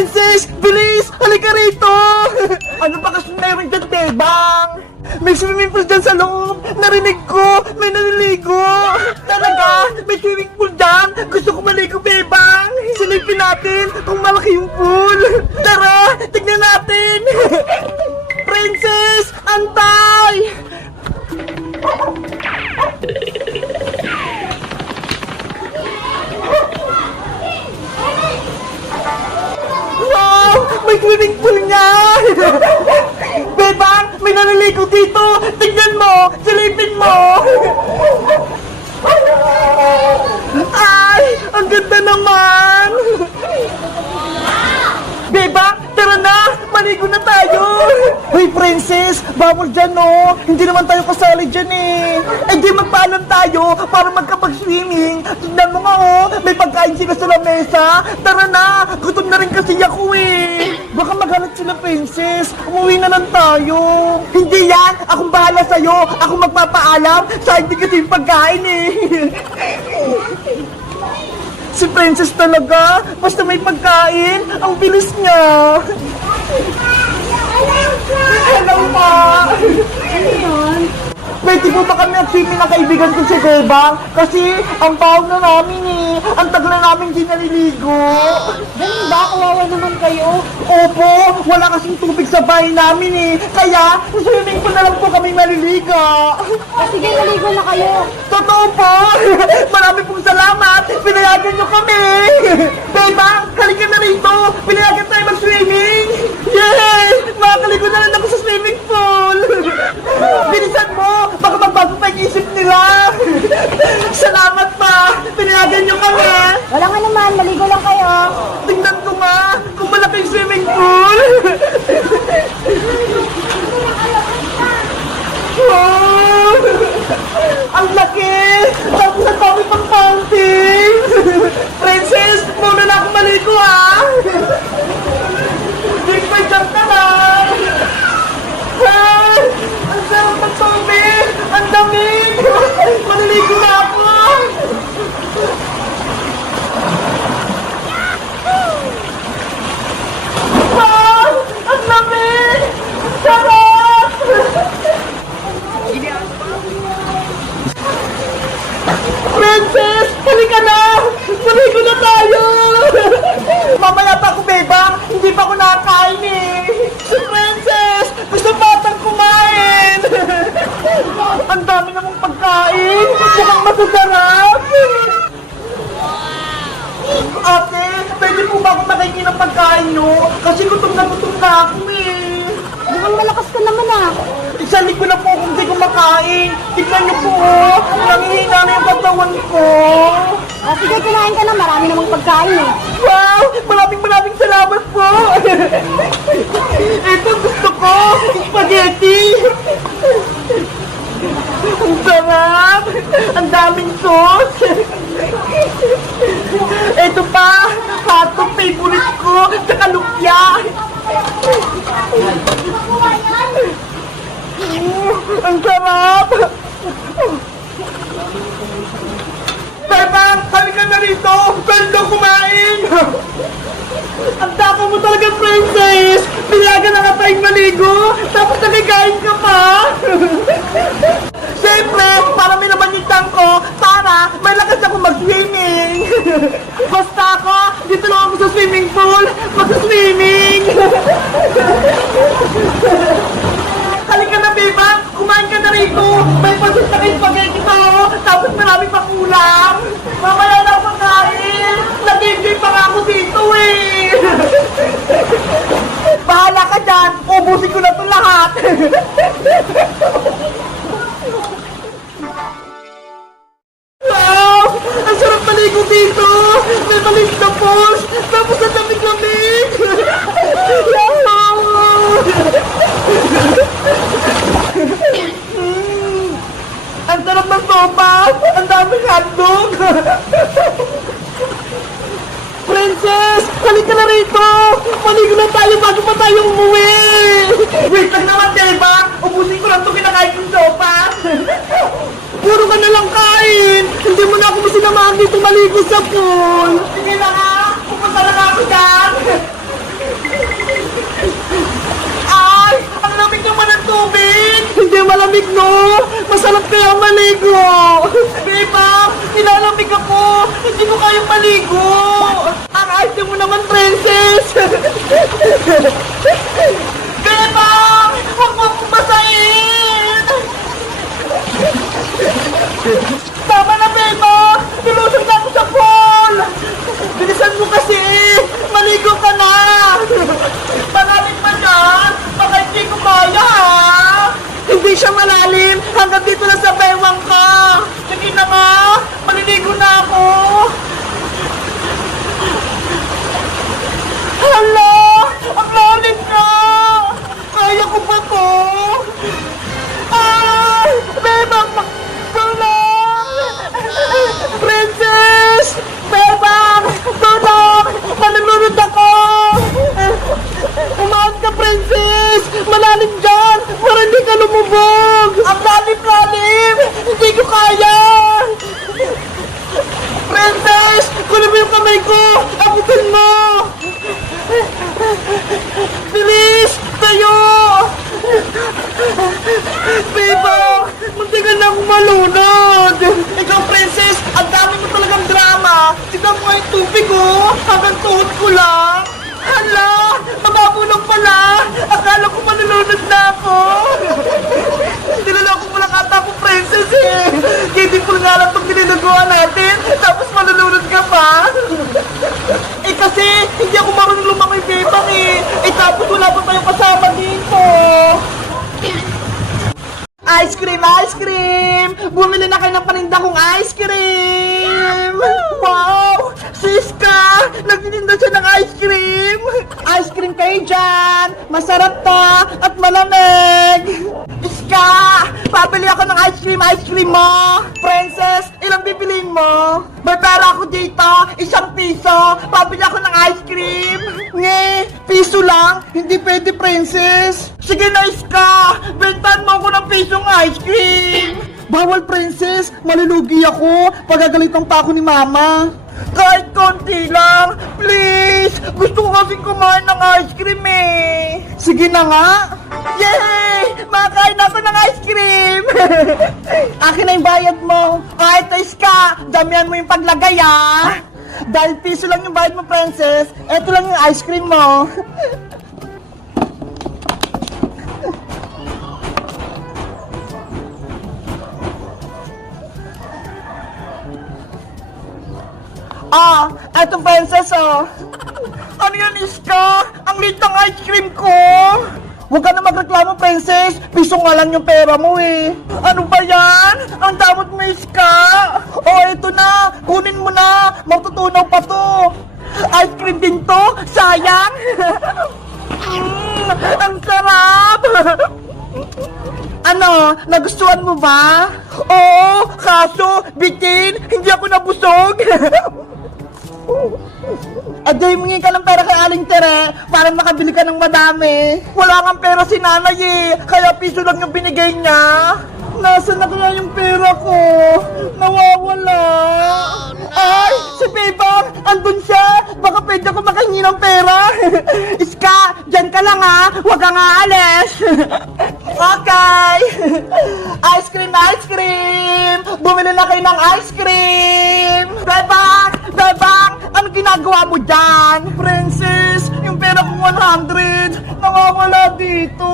Princess! Bilis! Halika rito! Ano ba kasi meron dyan, Bebang? May swimming pool dyan sa loob! Narinig ko! May naliligo! Talaga? May swimming pool dyan? Gusto ko maligo, Bebang! Silipin natin kung malaki yung pool! Tara! Tignan natin! Princess! Antay! Wow! May swimming pool niya! Bebang! May naliligo dito! Tignan mo! Silipin mo! Ay! Ang ganda naman! Bebang! Tara na! Maligo na tayo! Hoy, Princess! Bawal dyan, no? Hindi naman tayo kasali dyan, eh! Eh, di magpaalam tayo para magkapag-swimming! Tignan mo nga, oh! May pagkain sila sa lamesa! Tara na! Gutom na rin kasi ako, eh! Baka maghanap sila, Princess! Umuwi na lang tayo! Hindi yan! Akong bahala sa'yo! Ako magpapaalam! Sa hindi kasi yung pagkain, eh! Si Princess talaga! Basta may pagkain! Ang bilis niya! Hello po! Ano yun? Pwede po ba kami nag-swimming na kaibigan ko si Bebang? Kasi ang bawang na namin eh. Ang tagal na namin di naliligo. Ganun ba? Kawawa naman kayo. Opo, wala kasing tubig sa bahay namin eh. Kaya, sa swimming pool na lang po kami maliligo. Sige, naligo na kayo. Totoo po! Marami pong salamat! Pinayagan niyo kami! Bebang, halika na rito! Pinayagan tayo mag-swimming! Yay! Makakaligo na lang ako sa swimming pool! Bilisan mo! Baka magbago pa yung isip nila! Salamat pa! Pinayagan niyo kami! Wala nga naman, maligo lang kayo. Tingnan ko nga kung malaki yung swimming pool! Wow! Ang laki! Tapos ang dami pang fountain! Princess, muna na ako maligo, ha! Big boy, jump ka lang! Ay! Ang sarap ng tubig! Ang damig! Maliligo na ako! Wow! Ang lamig! Sarap! Princess! Halika na! Maligo na tayo! Mamaya pa ako, Bebang! Hindi pa ako nakakain eh! Si Princess! Gusto batang kumain! Ang dami namang pagkain! Mukhang masasarap! Ate, pwede po ba ako makingin ng pagkain nyo? Kasi gutom na ako eh! Mukhang malakas ka naman ah. Isang linggo na po kung di ko makain. Tignan niyo po, oh. Nangihina na yung katawan ko. Sige, kinain ka na. Marami namang pagkain eh. Wow! Maraming salamat po. Ito gusto ko. Spaghetti. Ang sarap. Ang daming sauce. Ito pa. Hotdog favorite ko. Tsaka lumpia. Ang sarap! Bebang, halika na rito! Pwede kumain! Ang tapa mo talaga, Princess! Pinayagan na nga tayong maligo! Tapos nakikain ka pa! Siyempre, para may naman yung ko, para may lakas ako mag-swimming! Basta ako, dito lang ako sa swimming pool! Mag-swimming! Halika na, Bebang! Kumain ka na rito! May pasit na kayo spaghetti pa, oh! Tapos marami pang ulam! Mamaya na ako makain! Nag-enjoy pa nga ako dito, eh! Bahala ka dyan! Ubusin ko na ito lahat! Wow! Ang sarap maligo dito! May maliit na pools! Tapos ang lamig-lamig! Ang sarap ng sopa! Ang daming hotdog! Princess! Halika na rito! Maligo na tayo bago pa tayo umuwi! Wait lang naman, Deba! Ubusin ko lang ito kinakain yung sopa! Puro ka na lang kain! Hindi mo na ako masinamahan dito maligo sa pool! Sige na nga! Pupunta na nga ako dyan! Hindi ko kayang maligo! Ang item mo naman, princess! Bebang! Huwag mo akong basahin! Tama na, Bebang! Nilusog na ako sa pool! Bilisan mo kasi! Maligo ka na! Malalim pa dyan! Baka hindi ko kaya, ha? Hindi siya malalim! Hanggang dito na sa bewang ka! Sige na nga! Maliligo na ako! Hala! Ang lalim na! Kaya ko ba to? Ay! Bebang! Tulong! Princess! Bebang! Tulong! Malulunod ako! Umahan ka, princess! Malalim dyan! Para hindi ka lumubog! Ang lalim-lalim! Hindi ko kaya! Princess! Kunin mo yung kamay ko! Abutin mo! Bilis! Tayo! Bebang! Muntikan na akong malunod! Ikaw, princess! Ang dami mo talagang drama! Tignan mo nga yung tubig, oh! Hanggang tuhod ko lang! Hala! Mababulong pala! Akala ko malulunod na ako! Niloloko mo lang ata ako, princess, eh! Hindi ko nga alam itong niluluguan natin! Tapos malulunod ka pa! Eh kasi, hindi ako marunong lumangoy, Bebang, eh! Eh tapos wala pa tayong kasama dito! Ice cream! Ice cream! Bumili na kayo ng paninda kong ice cream! Wow! Siska! Nagtitinda siya ng ice cream! Ice cream kayo dyan! Masarap to! At malamig! Iska! Pabili ako ng ice cream mo! Princess, ilang bibiliin mo? May pera ako dito! 1 piso! Pabili ako ng ice cream! Nge! Piso lang! Hindi pwede, princess! Sige na, Iska! Bentan mo ako ng pisong ice cream! Bawal, princess! Malulugi ako! Pagagalitan pa ako ni mama! Kahit konti lang! Please! Gusto ko kasing kumain ng ice cream, eh! Sige na nga! Yay! Makakain ako ng ice cream! Akin na yung bayad mo! Kahit, Iska! Damihan mo yung paglagay, ah! Dahil piso lang yung bayad mo, princess! Eto lang yung ice cream mo! Ah, etong princess, oh. Ano yan, Iska? Ang liit ng ice cream ko. Huwag ka na magreklamo, princess. Piso nga lang yung pera mo, eh. Ano ba yan? Ang damot mo, Iska. Oh, eto na. Kunin mo na. Matutunaw pa to. Ice cream din to. Sayang. Ang sarap. Ano? Nagustuhan mo ba? Oo, kaso, bitin, hindi ako nabusog. Adi, humingi ka ng pera kay Aling Tere para makabili ka ng madami. Wala kang pera si nanay, eh. Kaya piso lang yung binigay niya. Nasaan na kaya yung pera ko? Nawawala. Ay, si Bebang, andun siya. Baka pwede ako makahingi ng pera. Iska, dyan ka lang, ha. Huwag kang aalis. Okay. Ice cream, ice cream. Bumili na kayo ng ice cream. Bebang, Bebang, ano ginagawa mo dyan? Princess, yung pera kong 100, nawawala dito.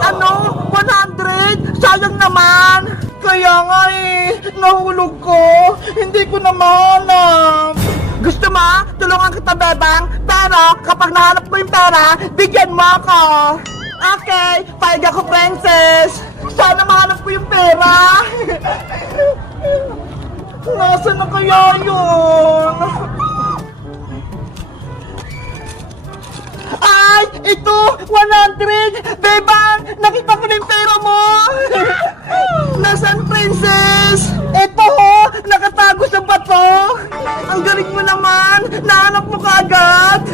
Ano? 100? Sayang naman. Kaya nga, eh, nahulog ko. Hindi ko na mahanap. Gusto mo? Tulungan kita, Bebang. Pero kapag nahanap ko yung pera, bigyan mo ako. Okay, payag ako, princess. Sana mahanap ko yung pera. Nasaan na kaya yun? Ay! Ito! 100! Bebang! Nakita ko na yung pera mo! Nasaan, princess? Ito, ho! Nakatago sa bato! Ang galing mo naman! Nahanap mo kaagad!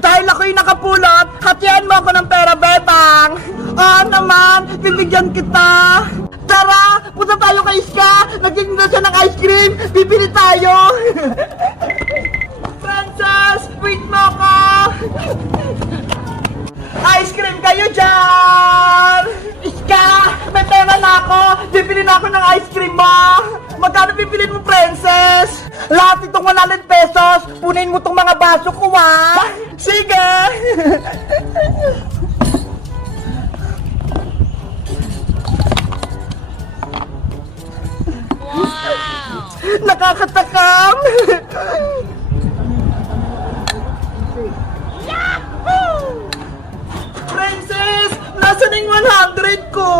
Dahil ako'y nakapulot, hatian mo ako ng pera, Bebang! Ah, naman! Bibigyan kita! Tara! Punta tayo kay Iska! Nagtitinda siya ng ice cream! Bibili tayo! Princess! Wait mo ako! Ice cream kayo dyan! Iska! May pera na ako! Bibili na ako ng ice cream mo! Magkano bibilin mo, princess? Lahat itong 100 pesos, punin mo tong mga baso ko, ha? Sige! Nakakatakam! Princess! Nasaan yung 100 ko?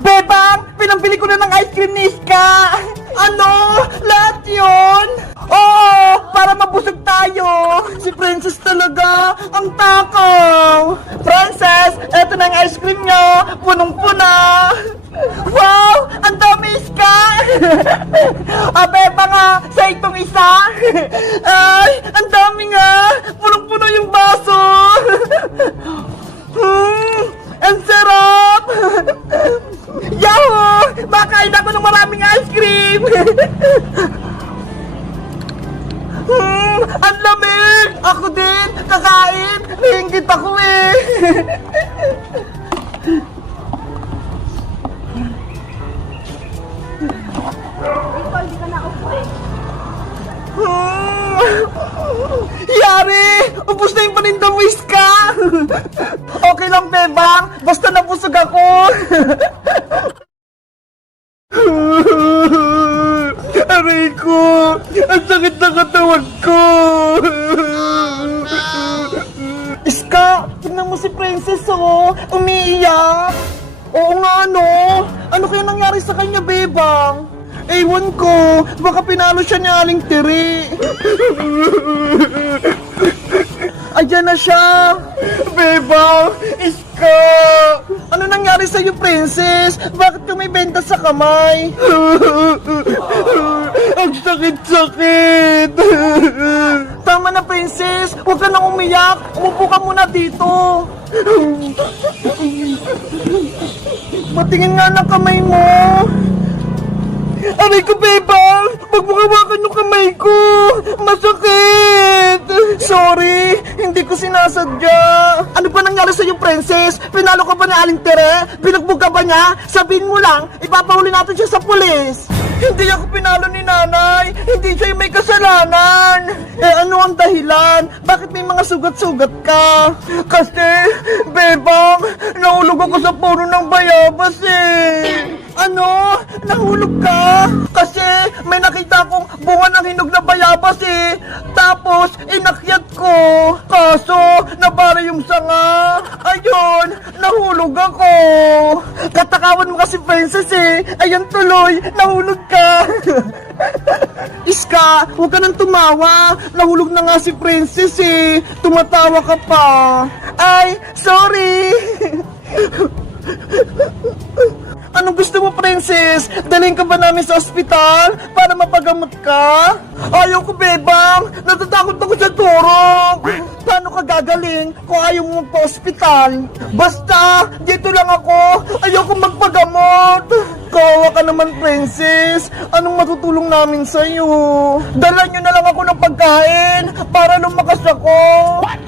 Bebang! Pinambili ko na ng ice cream ni Iska! Ano? Lahat yun? Oo! Para mabusog tayo! Si Princess talaga! Ang takaw! Princess! Eto na ang ice cream nyo! Punong-puna! Wow! Ang dami, Iska! Beba nga! Sa itong isa! Ay! Ang dami nga! Punong-puno yung baso! Ang sarap! Yahoo! Makain ako ng maraming ice cream! Ang lamig! Ako din! Kakain! Nainggit ako eh! Ikaw, hindi ka na upo eh. Yari! Ubus na yung paninda mo, Iska! Okay lang, Bebang! Basta nabusog ako! Aray ko! Ang sakit na katawan ko! Iska! Tignan mo si Princess, oh! Umiiyak! Oo nga, ano? Ano kaya nangyari sa kanya, Bebang? Ewan ko, baka pinalo siya ni Aling Tiri. Ayan na siya. Bebang, Iska. Ano nangyari sa'yo, Princess? Bakit ka may benta sa kamay? Ang sakit-sakit. Tama na, Princess. Huwag ka nang umiyak. Umupo ka muna dito. Matingin nga ng kamay mo. Aray ko, Bebang! Huwag mo hawakan yung kamay ko! Masakit! Sorry, hindi ko sinasadya. Ano pa nangyari sa'yo, Princess? Pinalo ka ba ni Aling Tere? Pinagbog ka ba niya? Sabihin mo lang, ipapahuli natin siya sa pulis. Hindi ako pinalo ni Nanay! Hindi siya yung may kasalanan! Eh ano ang dahilan? Bakit may mga sugat-sugat ka? Kasi, Bebang, nahulog ako sa puno ng bayabas eh! Ano? Nahulog ka? Kasi may nakita akong bunga ng hinog na bayabas eh. Tapos, inakyat ko. Kaso, nabara yung sanga. Ayun, nahulog ako. Katakawan mo kasi, Princess eh. Ayun tuloy, nahulog ka. Iska, huwag ka nang tumawa. Nahulog na nga si Princess eh. Tumatawa ka pa. Ay, sorry. Anong gusto mo, Princess? Dalhin ka ba namin sa ospital para mapagamot ka? Ayaw ko, Bebang! Natatakot ako sa turok! Paano ka gagaling kung ayaw mo magpa-ospital? Basta, dito lang ako! Ayaw ko magpagamot! Kawawa ka naman, Princess! Anong matutulong namin sa'yo? Dala nyo na lang ako ng pagkain para lumakas ako!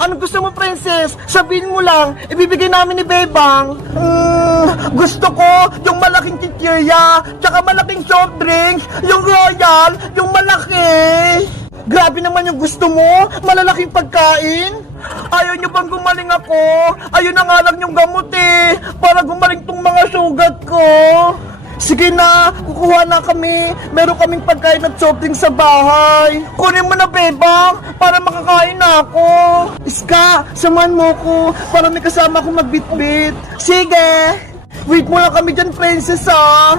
Anong gusto mo, Princess? Sabihin mo lang, ibibigay namin ni Bebang. Gusto ko yung malaking chichirya, tsaka malaking soft drinks, yung royal, yung malaki. Grabe naman yung gusto mo, malalaking pagkain. Ayaw nyo bang gumaling ako? Ayun na nga lang yung gamot eh, para gumaling tong mga sugat ko. Sige na, kukuha na kami. Meron kaming pagkain at soft drinks sa bahay. Kunin mo na, Bebang, para makakain na ako. Iska, samahan mo ko para may kasama akong magbitbit. Sige. Wait mo lang kami dyan, Princess, ha?